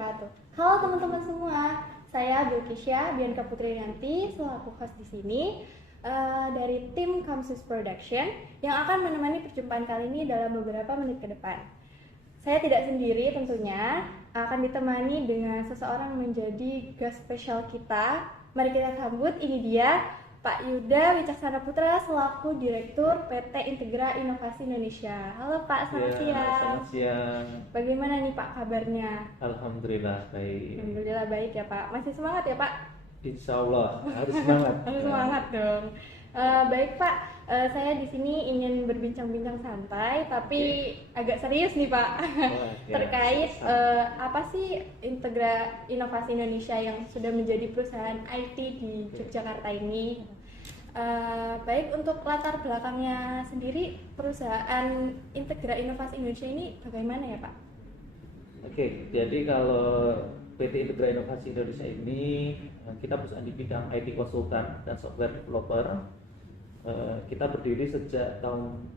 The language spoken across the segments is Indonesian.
wabarakatuh. Halo teman-teman semua, saya Bilkisya Bianca Putri Yanti selaku host di sini dari tim Kamsus Production yang akan menemani perjumpaan kali ini dalam beberapa menit ke depan. Saya tidak sendiri tentunya, akan ditemani dengan seseorang menjadi guest spesial kita. Mari kita sambut, ini dia Pak Yuda Wicaksana Putra selaku Direktur PT Integra Inovasi Indonesia. Halo Pak, selamat siang. Selamat siang. Bagaimana nih Pak kabarnya? Alhamdulillah baik. Alhamdulillah baik ya Pak. Masih semangat ya Pak? Insya Allah harus semangat. Harus semangat dong. Baik Pak, saya di sini ingin berbincang-bincang santai, tapi agak serius nih Pak. Terkait apa sih Integra Inovasi Indonesia yang sudah menjadi perusahaan IT di Yogyakarta ini? Baik, untuk latar belakangnya sendiri perusahaan Integra Inovasi Indonesia ini bagaimana ya Pak? Oke, jadi kalau PT Integra Inovasi Indonesia ini kita perusahaan di bidang IT konsultan dan software developer. Kita berdiri sejak tahun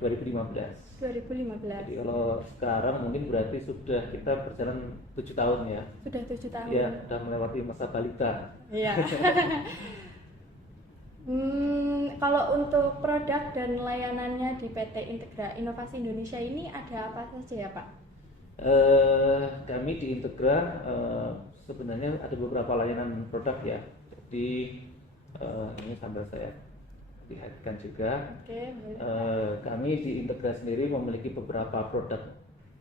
2015. 2015. Jadi kalau sekarang mungkin berarti sudah kita berjalan 7 tahun ya. Sudah 7 tahun. Ya, sudah melewati masa balita. Iya. Kalau untuk produk dan layanannya di PT Integra Inovasi Indonesia ini ada apa saja ya Pak? Kami di Integra sebenarnya ada beberapa layanan produk ya. Jadi ini sambil saya lihatkan juga. Kami di Integra sendiri memiliki beberapa produk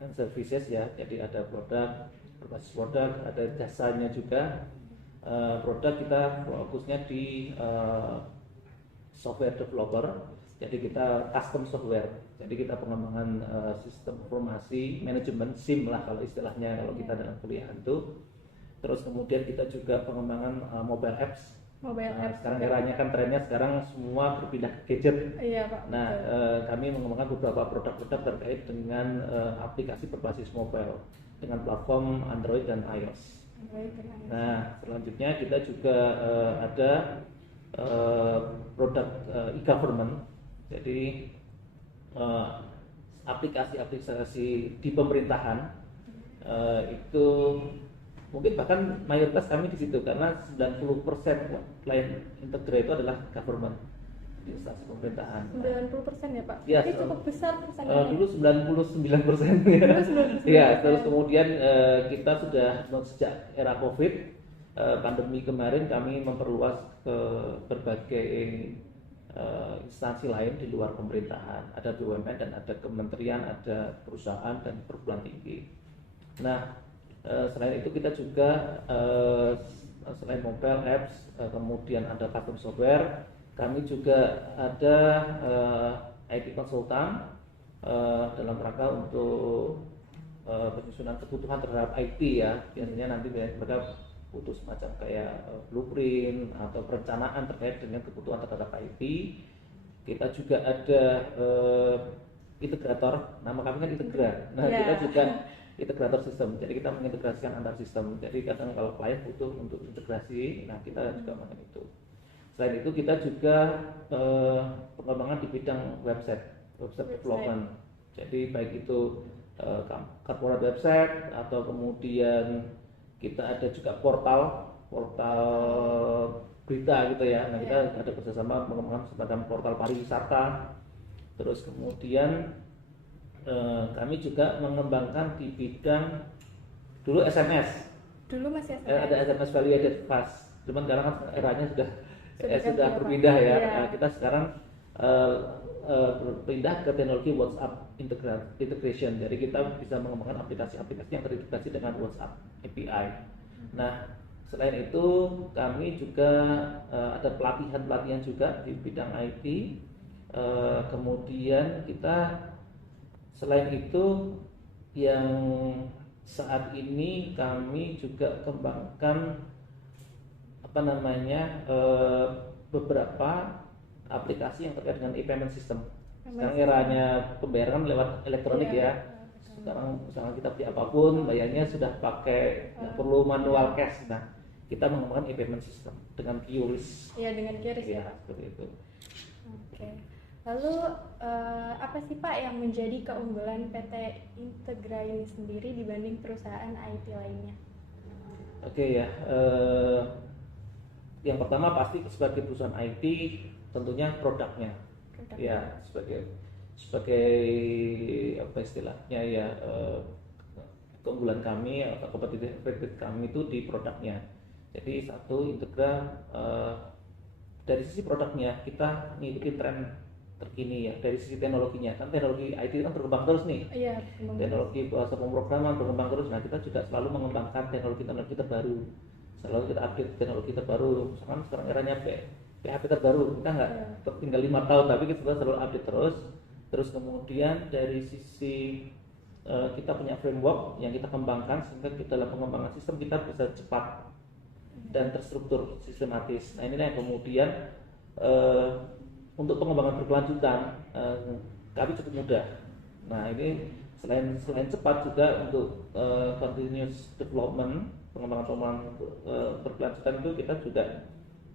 dan services ya. Jadi ada produk berbasis produk, ada jasanya juga. Produk kita fokusnya di software developer. Jadi kita custom software. Jadi kita pengembangan sistem informasi manajemen SIM lah kalau istilahnya kalau kita dalam kuliah itu. Terus kemudian kita juga pengembangan mobile apps. Sekarang eranya kan trennya sekarang semua berpindah ke gadget. Iya Pak. Nah, kami mengembangkan beberapa produk-produk terkait dengan aplikasi berbasis mobile dengan platform Android dan iOS. Nah, selanjutnya kita juga ada produk e-government. Jadi aplikasi-aplikasi di pemerintahan itu mungkin bahkan mayoritas kami di situ karena 90% klien Integra itu adalah government di instansi pemerintahan. 90% ya Pak? Ya, jadi cukup besar persennya. Dulu 99% ya. Iya, terus kemudian kita sudah sejak era COVID pandemi kemarin kami memperluas ke berbagai instansi lain di luar pemerintahan. Ada BUMN dan ada kementerian, ada perusahaan dan perguruan tinggi. Nah, selain itu kita juga selain mobile apps, kemudian ada custom software, kami juga ada IT konsultan dalam rangka untuk penyusunan kebutuhan terhadap IT ya. Biasanya nanti mereka butuh semacam kayak blueprint atau perencanaan terkait dengan kebutuhan terhadap IT. Kita juga ada integrator, nama kami kan Integra. Nah, kita juga integrator sistem, jadi kita mengintegrasikan antar sistem. Jadi kadang kalau klien butuh untuk integrasi, nah kita juga melakukan itu. Selain itu kita juga pengembangan di bidang website development. Jadi baik itu corporate website atau kemudian kita ada juga portal berita gitu ya. Nah kita ada kerjasama mengembangkan semacam portal pariwisata. Terus kemudian kami juga mengembangkan di bidang dulu SMS. Dulu masih SMS. Ada SMS value added fast. Cuman sekarang kan eranya sudah berpindah ya. Nah, kita sekarang berpindah ke teknologi WhatsApp integration. Jadi kita bisa mengembangkan aplikasi-aplikasi yang terintegrasi dengan WhatsApp API. Nah, selain itu kami juga ada pelatihan-pelatihan juga di bidang IT. Kemudian kita selain itu yang saat ini kami juga kembangkan beberapa aplikasi yang terkait dengan e-payment system. Sekarang eranya pembayaran lewat elektronik ya. Sekarang misalnya kita beli apapun bayarnya sudah pakai nggak perlu manual cash. Nah, kita mengembangkan e-payment system dengan QRIS. Iya, dengan QRIS ya, Seperti itu. Oke. Lalu apa sih Pak yang menjadi keunggulan PT Integra ini sendiri dibanding perusahaan IT lainnya? Oke ya, yang pertama pasti sebagai perusahaan IT tentunya produknya. Ya, sebagai apa istilahnya ya, keunggulan kami atau competitive advantage kami itu di produknya. Jadi satu Integra, dari sisi produknya kita ngikutin tren terkini ya. Dari sisi teknologinya, kan teknologi IT kan berkembang terus nih. Iya, Teknologi bahasa pemrograman berkembang terus. Nah, kita juga selalu mengembangkan teknologi terbaru. Selalu kita update teknologi terbaru. Misalkan sekarang eranya PHP terbaru, kita nggak tinggal 5 tahun, tapi kita selalu update terus. Terus kemudian dari sisi kita punya framework yang kita kembangkan sehingga kita dalam pengembangan sistem kita bisa cepat dan terstruktur sistematis. Nah, inilah yang kemudian untuk pengembangan berkelanjutan kami cukup mudah. Nah, ini selain cepat juga untuk continuous development, pengembangan berkelanjutan itu kita juga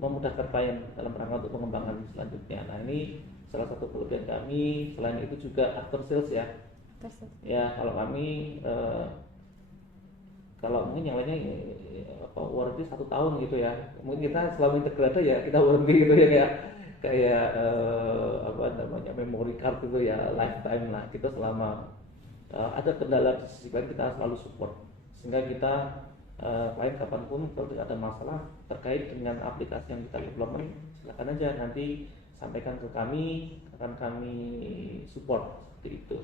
memudahkan klien dalam rangka untuk pengembangan selanjutnya. Nah, ini salah satu kelebihan kami. Selain itu juga after sales ya. Ya, kalau kami kalau mungkin yang lainnya warranty 1 tahun gitu ya. Mungkin kita selama integrasi ya kita warranty gitu ya, kayak apa namanya, memory card gitu ya, lifetime lah. Kita selama ada kendala di sisi lain kita selalu support, sehingga kita klien kapanpun kalau ada masalah terkait dengan aplikasi yang kita development, silakan aja nanti sampaikan ke kami, akan kami support seperti itu.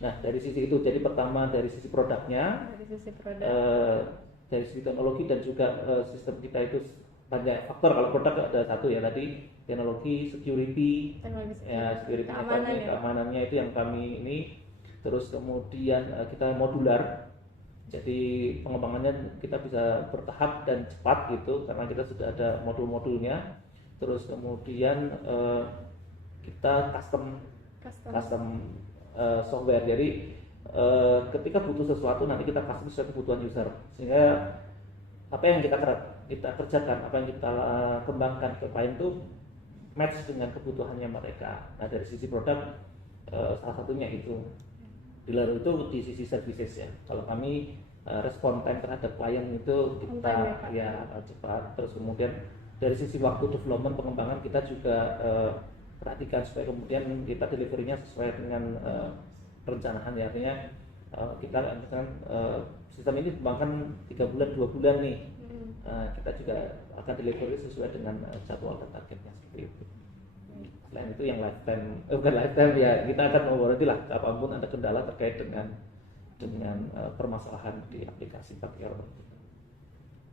Nah, dari sisi itu, jadi pertama dari sisi produknya, dari sisi teknologi dan juga sistem kita itu banyak faktor. Kalau produk ada satu ya tadi, teknologi, security, security keamanannya itu yang kami ini. Terus kemudian kita modular, jadi pengembangannya kita bisa bertahap dan cepat gitu karena kita sudah ada modul-modulnya. Terus kemudian kita custom software, jadi ketika butuh sesuatu nanti kita custom sesuai kebutuhan user, sehingga apa yang kita kerjakan, apa yang kita kembangkan ke klien itu match dengan kebutuhannya mereka. Nah, dari sisi produk salah satunya itu. Di luar itu di sisi services ya, kalau kami respon time terhadap klien itu kita ya cepat. Terus kemudian dari sisi waktu development pengembangan kita juga perhatikan supaya kemudian kita deliverynya sesuai dengan perencanaan ya. Artinya kita misalkan sistem ini dikembangkan 3 bulan 2 bulan nih, kita juga akan delivery sesuai dengan jadwal dan targetnya seperti itu. Selain itu yang lifetime, bukan lifetime ya, kita akan mewarranty lah apapun ada kendala terkait dengan permasalahan di aplikasi pakai orang.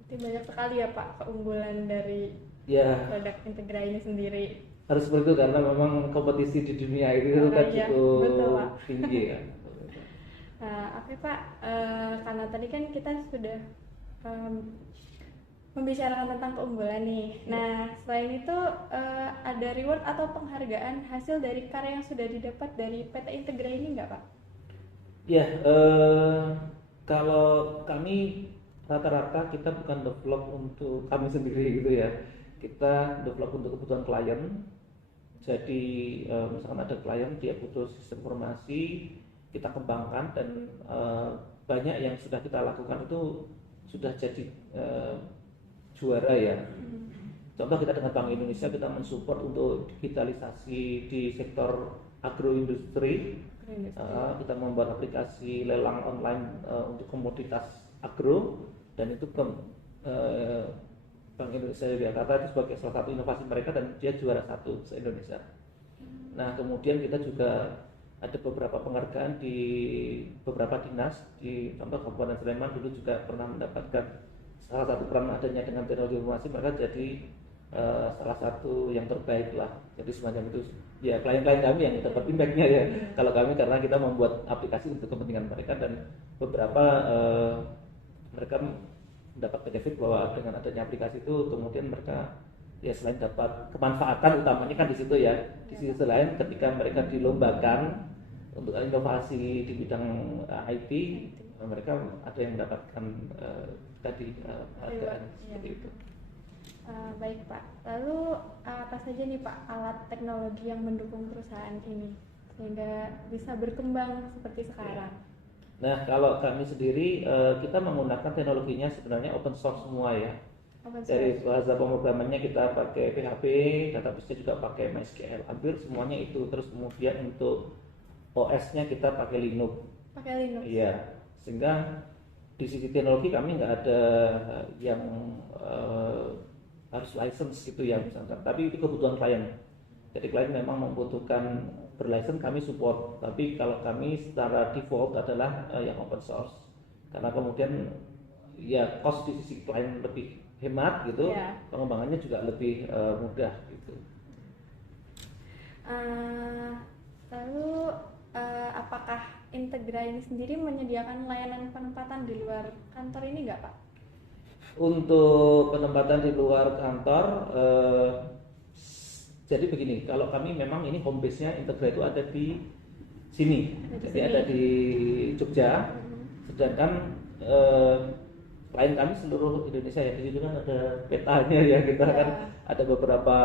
Jadi banyak sekali ya Pak keunggulan dari produk Integra ini sendiri. Harus seperti itu karena memang kompetisi di dunia itu kan cukup tinggi ya. Nah, oke Pak, karena tadi kan kita sudah membicarakan tentang keunggulan nih. Nah, selain itu ada reward atau penghargaan hasil dari karya yang sudah didapat dari PT Integra ini nggak Pak? Ya, kalau kami rata-rata kita bukan develop untuk kami sendiri gitu ya. Kita develop untuk kebutuhan klien. Jadi misalkan ada klien dia butuh sistem informasi, kita kembangkan dan banyak yang sudah kita lakukan itu sudah jadi juara ya. Contoh kita dengan Bank Indonesia kita mensupport untuk digitalisasi di sektor agroindustri. Kita membuat aplikasi lelang online untuk komoditas agro, dan itu Bank Indonesia Jakarta itu sebagai salah satu inovasi mereka dan dia juara 1 se-Indonesia. Nah, kemudian kita juga ada beberapa penghargaan di beberapa dinas, di contoh Kabupaten Sleman dulu juga pernah mendapatkan salah satu peran adanya dengan teknologi informasi, mereka jadi salah satu yang terbaik lah. Jadi semacam itu ya, klien-klien kami yang dapat impact-nya ya. Kalau kami karena kita membuat aplikasi untuk kepentingan mereka, dan beberapa mereka mendapat benefit bahwa dengan adanya aplikasi itu kemudian mereka ya selain dapat kemanfaatan utamanya kan di situ ya, di sisi lain ketika mereka dilombakan untuk inovasi di bidang IT, mereka ada yang mendapatkan tadi hargaan seperti itu. Baik Pak, lalu apa saja nih Pak alat teknologi yang mendukung perusahaan ini sehingga bisa berkembang seperti sekarang? Nah, kalau kami sendiri kita menggunakan teknologinya sebenarnya open source semua ya. Open Dari source. bahasa pemrogramannya kita pakai PHP, database-nya juga pakai MySQL, hampir semuanya itu. Terus kemudian untuk OS-nya kita pakai Linux. Pakai Linux. Iya, sehingga di sisi teknologi kami nggak ada yang harus license gitu ya misalkan. Tapi itu kebutuhan klien. Jadi klien memang membutuhkan berlicense, kami support. Tapi kalau kami secara default adalah yang open source. Karena kemudian ya cost di sisi klien lebih hemat gitu, pengembangannya juga lebih mudah gitu. Lalu apakah Integra ini sendiri menyediakan layanan penempatan di luar kantor ini nggak Pak? Untuk penempatan di luar kantor, jadi begini, kalau kami memang ini home base-nya Integra itu ada di sini, ada di Jogja, sedangkan klien kami seluruh Indonesia ya. Di situ kan ada petanya ya, kita kan ada beberapa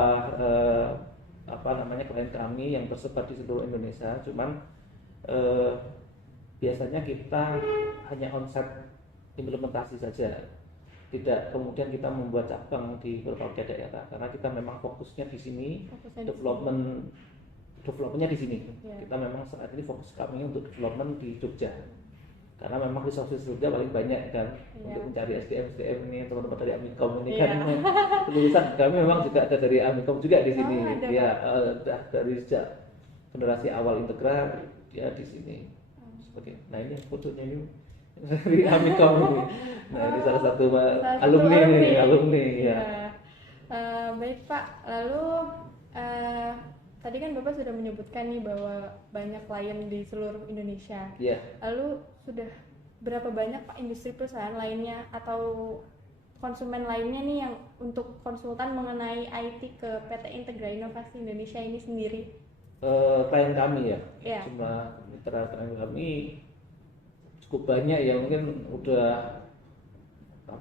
klien kami yang tersebar di seluruh Indonesia. Cuman biasanya kita hanya onsite implementasi saja, tidak kemudian kita membuat cabang di berbagai daerah karena kita memang fokusnya di sini, developmentnya di sini. Kita memang saat ini fokus kami untuk development di Jogja. Karena memang resources Jogja paling banyak kan untuk mencari SDM ini, teman-teman dari Amikom ini kan lulusan kami memang juga ada dari Amikom juga di sini. Dari sejak generasi awal Integra dia di sini. Nah ini fotonya ini dari Amikom ini. Nah ini salah satu alumni ya. Baik Pak, lalu tadi kan Bapak sudah menyebutkan nih bahwa banyak klien di seluruh Indonesia. Lalu sudah berapa banyak Pak industri perusahaan lainnya atau konsumen lainnya nih yang untuk konsultan mengenai IT ke PT Integra Inovasi Indonesia ini sendiri? Klien kami ya, cuma mitra klien kami cukup banyak ya, mungkin udah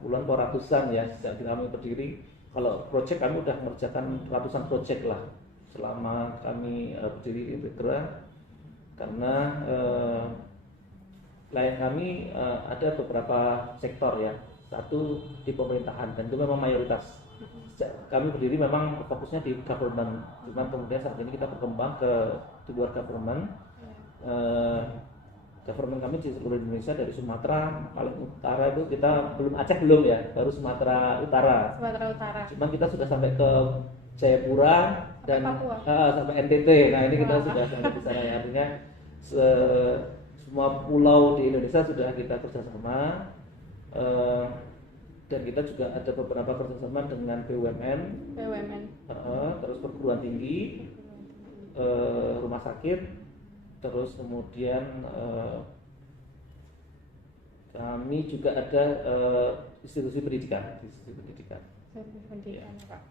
puluhan atau ratusan ya sejak kami berdiri. Kalau project kami udah mengerjakan ratusan project lah selama kami berdiri di Integra, karena klien kami ada beberapa sektor ya. Satu di pemerintahan dan itu memang mayoritas. Kami berdiri memang fokusnya di government, cuman kemudian saat ini kita berkembang di luar government. Government kami di seluruh Indonesia, dari Sumatera paling utara itu kita belum, Aceh belum ya, baru Sumatera Utara. Cuman kita sudah sampai ke Jayapura dan sampai NTT. Nah ini kita sudah sampai di sana ya, artinya semua pulau di Indonesia sudah kita kerjasama. Dan kita juga ada beberapa kerjasama dengan BUMN, terus perguruan tinggi, rumah sakit, terus kemudian kami juga ada institusi pendidikan. Pak.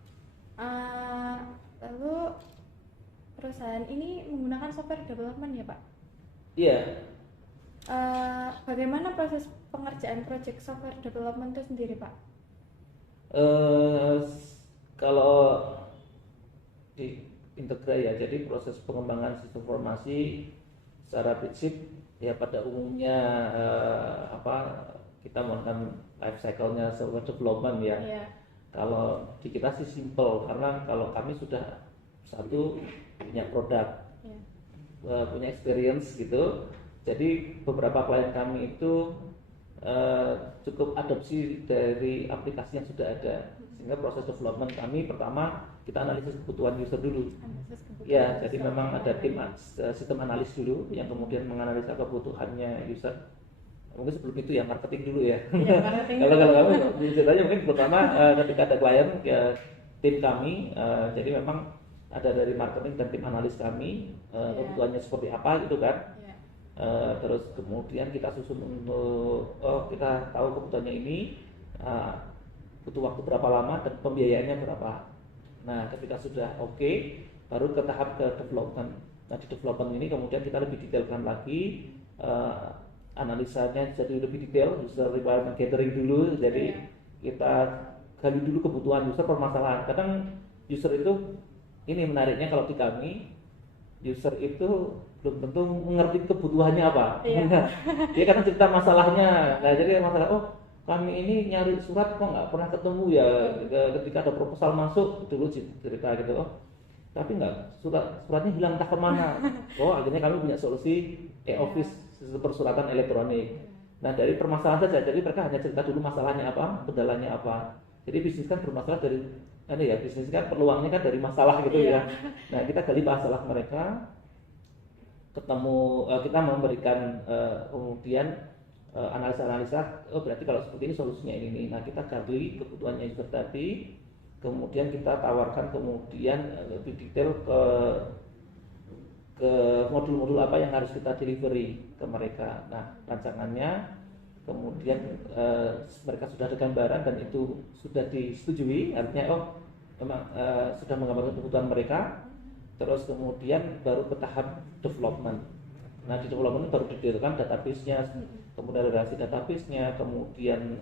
Lalu perusahaan ini menggunakan software development ya Pak? Iya. Bagaimana proses pengerjaan project software development itu sendiri Pak? Kalau di Integra ya, jadi proses pengembangan sistem informasi secara prinsip ya pada umumnya kita melakukan life cycle-nya software development ya. Kalau di kita sih simple, karena kalau kami sudah satu punya produk, punya experience gitu. Jadi beberapa klien kami itu cukup adopsi dari aplikasi yang sudah ada, sehingga proses development kami pertama kita analisis kebutuhan user dulu. Jadi memang ada tim sistem analis dulu yang kemudian menganalisa kebutuhannya user. Mungkin sebelum itu ya marketing dulu ya. Kalau kami ceritanya mungkin pertama ketika ada klien ya, tim kami jadi memang ada dari marketing dan tim analis kami kebutuhannya seperti apa gitu kan. Terus kemudian kita susun untuk kita tahu kebutuhannya ini butuh waktu berapa lama dan pembiayaannya berapa. Nah ketika sudah oke, baru ke tahap ke development. Nah di development ini kemudian kita lebih detailkan lagi, analisanya jadi lebih detail, user requirement gathering dulu. Jadi kita gali dulu kebutuhan user, permasalahan. Kadang user itu, ini menariknya kalau di kami, user itu belum tentu mengerti kebutuhannya apa. Dia kadang cerita masalahnya. Nah, jadi masalah, oh kami ini nyari surat kok nggak pernah ketemu ya, ketika ada proposal masuk dulu cerita gitu, oh tapi nggak, suratnya hilang entah kemana. Oh akhirnya kami punya solusi e-office, sistem persuratan elektronik. Nah dari permasalahan saja, jadi mereka hanya cerita dulu masalahnya apa, kendalanya apa. Jadi bisnis kan bermasalah dari, bisnis kan peluangnya kan dari masalah gitu ya. Nah kita gali masalah mereka, kita memberikan kemudian analisa-analisa, oh berarti kalau seperti ini solusinya ini nih. Nah kita gali kebutuhannya user tadi, kemudian kita tawarkan kemudian lebih detail ke modul-modul apa yang harus kita delivery ke mereka. Nah rancangannya, kemudian mereka sudah ada gambaran dan itu sudah disetujui, artinya oh memang sudah menggambarkan kebutuhan mereka. Terus kemudian baru ke tahap development. Nah di development baru didetailkan database-nya, kemudian relasi database-nya, kemudian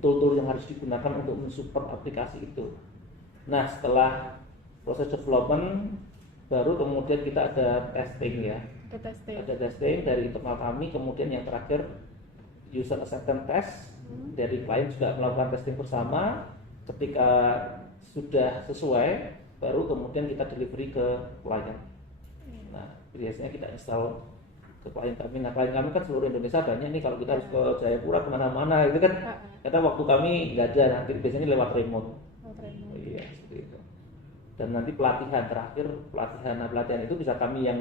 tool-tool yang harus digunakan untuk mensupport aplikasi itu. Nah setelah proses development baru kemudian kita ada testing ya. Ada testing dari internal kami, kemudian yang terakhir user acceptance test. Dari klien juga melakukan testing bersama. Ketika sudah sesuai baru kemudian kita delivery ke klien. Nah biasanya kita install ke klien kami. Nah klien kami kan seluruh Indonesia banyak nih, kalau kita harus ke Jayapura kemana-mana itu kan kata waktu kami nggak ada, nanti biasanya lewat remote. Iya seperti itu. Dan nanti pelatihan terakhir, pelatihan itu bisa kami yang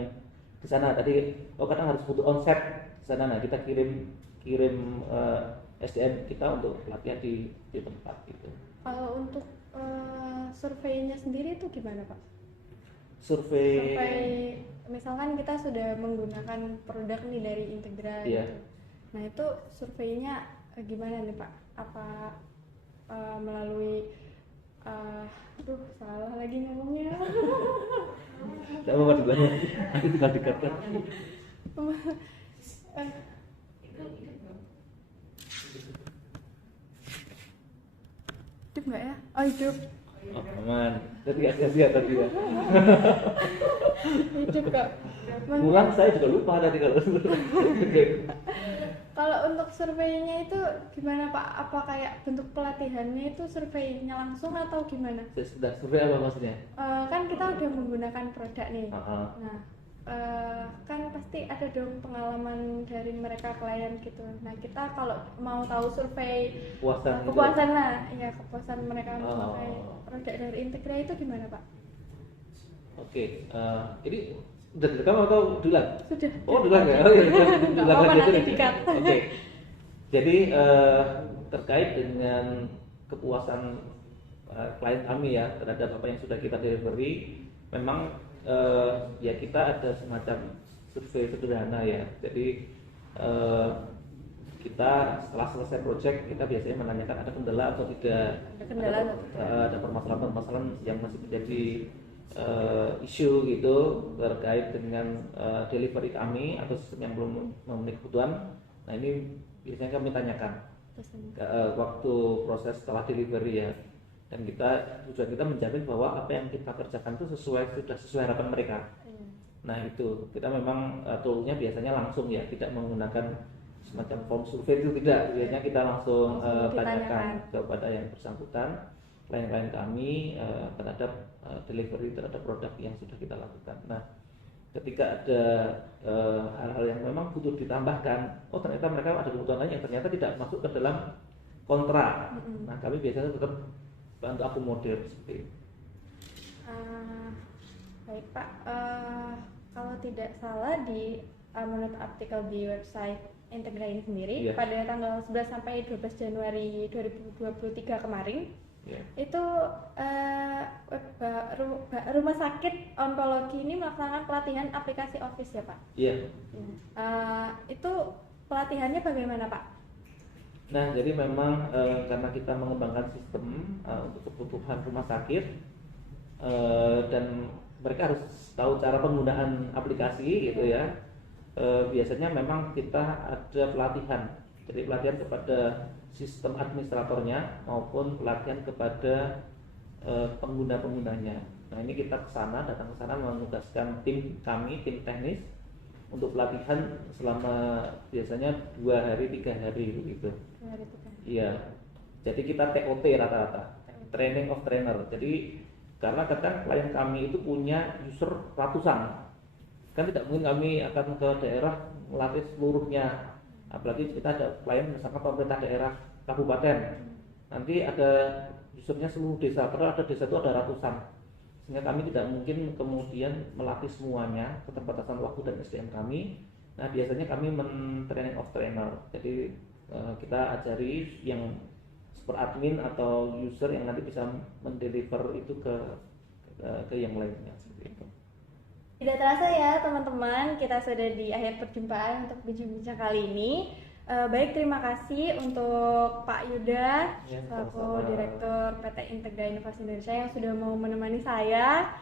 di sana tadi, kadang harus butuh onset di sana. Nah kita kirim SDM kita untuk pelatihan di tempat gitu. Kalau untuk surveinya sendiri itu gimana Pak? Survei misalkan kita sudah menggunakan produk nih dari Integra gitu. Nah itu surveinya gimana nih Pak? Apa melalui salah lagi ngomongnya. Tidak apa-apa dulunya, nanti tinggal dikatakan. Hidup nggak ya? Oh hidup. Oh aman, jadi sia-sia tadi ya. Hidup kok. Mulan saya juga lupa tadi kalau. Kalau untuk surveinya itu gimana Pak? Apa kayak bentuk pelatihannya itu surveinya langsung atau gimana? Sudah survei apa maksudnya? Kan kita udah menggunakan produk nih. Nah kan pasti ada dong pengalaman dari mereka klien gitu. Nah kita kalau mau tahu survei kepuasan kepuasan mereka memakai produk dari Integra itu gimana Pak? Oke, ini udah direkam atau diulang? Sudah. Oh diulang ya? Oh iya, diulang lagi nanti dikat. Oke, jadi terkait dengan kepuasan klien kami ya terhadap apa yang sudah kita delivery, memang ya kita ada semacam survei sederhana ya. Jadi kita setelah selesai project kita biasanya menanyakan ada kendala atau tidak, ada permasalahan-permasalahan yang masih menjadi isu gitu terkait dengan delivery kami atau sistem yang belum memenuhi kebutuhan. Nah ini biasanya kami tanyakan waktu proses setelah delivery ya. Dan tujuan kita menjamin bahwa apa yang kita kerjakan itu sudah sesuai harapan mereka. Nah itu kita memang toolnya biasanya langsung ya, tidak menggunakan semacam form survei itu tidak. Biasanya kita langsung tanyakan kepada yang bersangkutan, klien-klien kami terhadap delivery terhadap produk yang sudah kita lakukan. Nah ketika ada hal-hal yang memang butuh ditambahkan, ternyata mereka ada kebutuhan lain yang ternyata tidak masuk ke dalam kontrak. Nah kami biasanya tetap bantu akomodir seperti itu. Baik Pak, kalau tidak salah menurut artikel di website Integra ini sendiri pada tanggal 11 sampai 12 Januari 2023 kemarin itu rumah sakit onkologi ini melaksanakan pelatihan aplikasi Office ya Pak? Iya. Itu pelatihannya bagaimana Pak? Nah, jadi memang karena kita mengembangkan sistem untuk kebutuhan rumah sakit dan mereka harus tahu cara penggunaan aplikasi gitu ya. Biasanya memang kita ada pelatihan. Jadi pelatihan kepada sistem administratornya maupun pelatihan kepada pengguna-penggunanya. Nah ini kita datang ke sana menugaskan tim kami, tim teknis untuk pelatihan selama biasanya 2 hari 3 hari begitu. 2 hari 3 hari. Iya. Jadi kita TOT rata-rata, training of trainer. Jadi karena kadang klien kami itu punya user ratusan, kan tidak mungkin kami akan ke daerah melatih seluruhnya. Apalagi kita ada klien misalkan pemerintah daerah kabupaten, nanti ada usernya seluruh desa, padahal ada desa itu ada ratusan, sehingga kami tidak mungkin kemudian melatih semuanya, keterbatasan waktu dan SDM kami. Nah biasanya kami training of trainer, jadi kita ajari yang super admin atau user yang nanti bisa mendeliver itu ke yang lainnya seperti itu. Tidak terasa ya teman-teman, kita sudah di akhir perjumpaan untuk bincang-bincang kali ini. Baik, terima kasih untuk Pak Yuda selaku Direktur PT Integra Inovasi Indonesia yang sudah mau menemani saya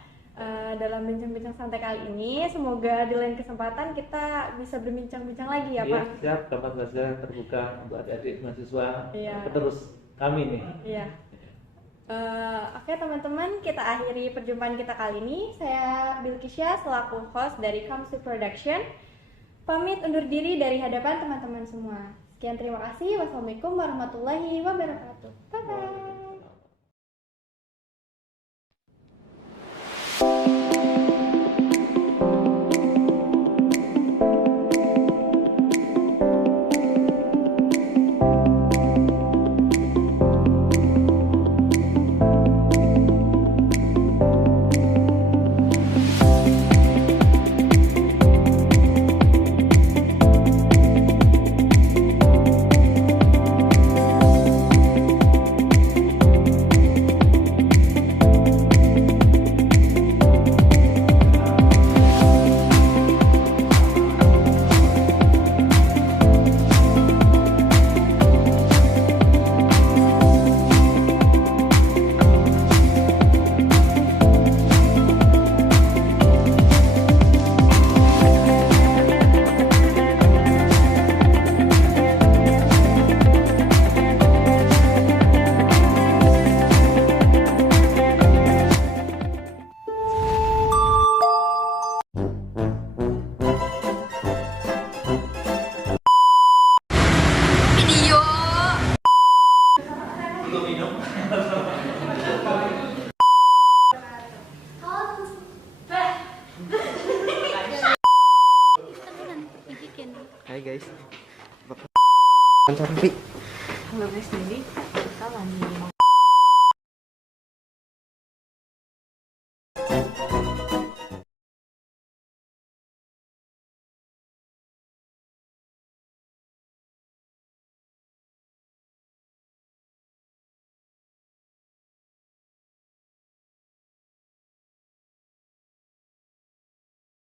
dalam bincang-bincang santai kali ini. Semoga di lain kesempatan kita bisa berbincang-bincang lagi ya Pak. Iya, siap, kapan saja terbuka untuk adik-adik mahasiswa penerus kami nih. Iya. Oke teman-teman, kita akhiri perjumpaan kita kali ini. Saya Bilkisya selaku host dari Kamsu Production pamit undur diri dari hadapan teman-teman semua. Sekian, terima kasih. Wassalamualaikum warahmatullahi wabarakatuh. Bye bye. Hai guys, Cantik. Halo guys, jadi kita lagi